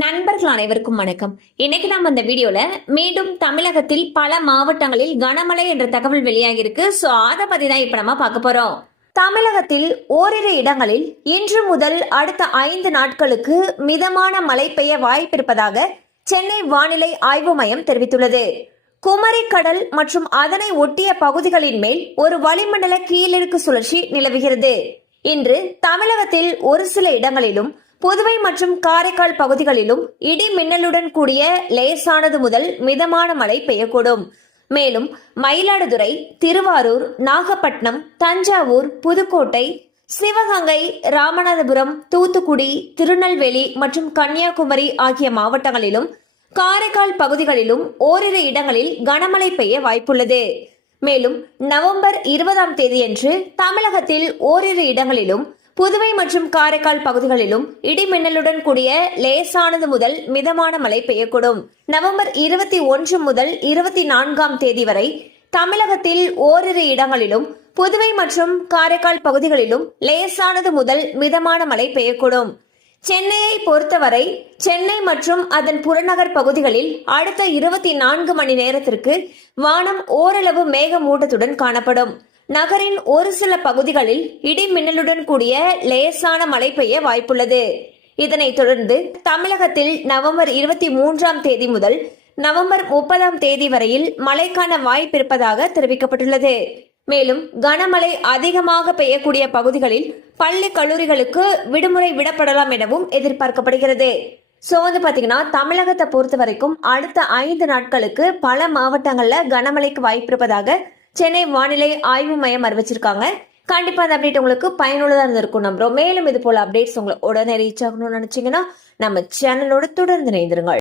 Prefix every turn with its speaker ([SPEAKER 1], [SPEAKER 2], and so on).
[SPEAKER 1] நண்பர்கள் அனைவருக்கும் வணக்கம் இன்னைக்கு நாம் அந்த வீடியோல மீண்டும் தமிழகத்தில் பல மாவட்டங்களில் கனமழை என்ற தகவல் வெளியாகி இருக்கு சோ அதை பத்தி தான் இப்ப நம்ம பார்க்க போறோம் தமிழகத்தில் ஓரிரு இடங்களில் இன்று முதல் அடுத்த ஐந்து நாட்களுக்கு மிதமான மழை பெய்ய வாய்ப்பிருப்பதாக சென்னை வானிலை ஆய்வு மையம் தெரிவித்துள்ளது குமரி கடல் மற்றும் அதனை ஒட்டிய பகுதிகளின் மேல் ஒரு வளிமண்டல கீழிருக்கு சுழற்சி நிலவுகிறது இன்று தமிழகத்தில் ஒரு சில இடங்களிலும் புதுவை மற்றும் காரைக்கால் பகுதிகளிலும் இடி மின்னலுடன் கூடிய லேசானது முதல் மிதமான மழை பெய்யக்கூடும் மேலும் மயிலாடுதுறை திருவாரூர் நாகப்பட்டினம் தஞ்சாவூர் புதுக்கோட்டை சிவகங்கை ராமநாதபுரம் தூத்துக்குடி திருநெல்வேலி மற்றும் கன்னியாகுமரி ஆகிய மாவட்டங்களிலும் காரைக்கால் பகுதிகளிலும் ஓரிரு இடங்களில் கனமழை பெய்ய வாய்ப்புள்ளது மேலும் நவம்பர் இருபதாம் தேதியன்று தமிழகத்தில் ஓரிரு இடங்களிலும் புதுவை மற்றும் காரைக்கால் பகுதிகளிலும் இடி மின்னலுடன் கூடிய லேசானது முதல் மிதமான மழை பெய்யக்கூடும் நவம்பர் இருபத்தி ஒன்று முதல் இருபத்தி நான்காம் தேதி வரை தமிழகத்தில் ஓரிரு இடங்களிலும் புதுவை மற்றும் காரைக்கால் பகுதிகளிலும் லேசானது முதல் மிதமான மழை பெய்யக்கூடும் சென்னையை பொறுத்தவரை சென்னை மற்றும் அதன் புறநகர் பகுதிகளில் அடுத்த இருபத்தி நான்கு மணி நேரத்திற்கு வானம் ஓரளவு மேகமூட்டத்துடன் காணப்படும் நகரின் ஒரு சில பகுதிகளில் இடி மின்னலுடன் கூடிய லேசான மழை பெய்ய வாய்ப்புள்ளது இதனைத் தொடர்ந்து தமிழகத்தில் நவம்பர் இருபத்தி மூன்றாம் தேதி முதல் நவம்பர் முப்பதாம் தேதி வரையில் மழைக்கான வாய்ப்பிருப்பதாக தெரிவிக்கப்பட்டுள்ளது மேலும் கனமழை அதிகமாக பெய்யக்கூடிய பகுதிகளில் பள்ளி கல்லூரிகளுக்கு விடுமுறை விடப்படலாம் எனவும் எதிர்பார்க்கப்படுகிறது ஸோ வந்து பார்த்தீங்கன்னா தமிழகத்தை பொறுத்த வரைக்கும் அடுத்த ஐந்து நாட்களுக்கு பல மாவட்டங்களில் கனமழைக்கு வாய்ப்பிருப்பதாக சென்னை வானிலை ஆய்வு மையம் அறிவிச்சிருக்காங்க கண்டிப்பாக அந்த அப்டேட் உங்களுக்கு பயனுள்ளதாக இருந்திருக்கும் நம்புறோம் மேலும் இது போல அப்டேட்ஸ் உங்களை உடனே ரீச் ஆகணும்னு நினச்சிங்கன்னா நம்ம சேனலோட தொடர்ந்து இணைந்திருங்கள்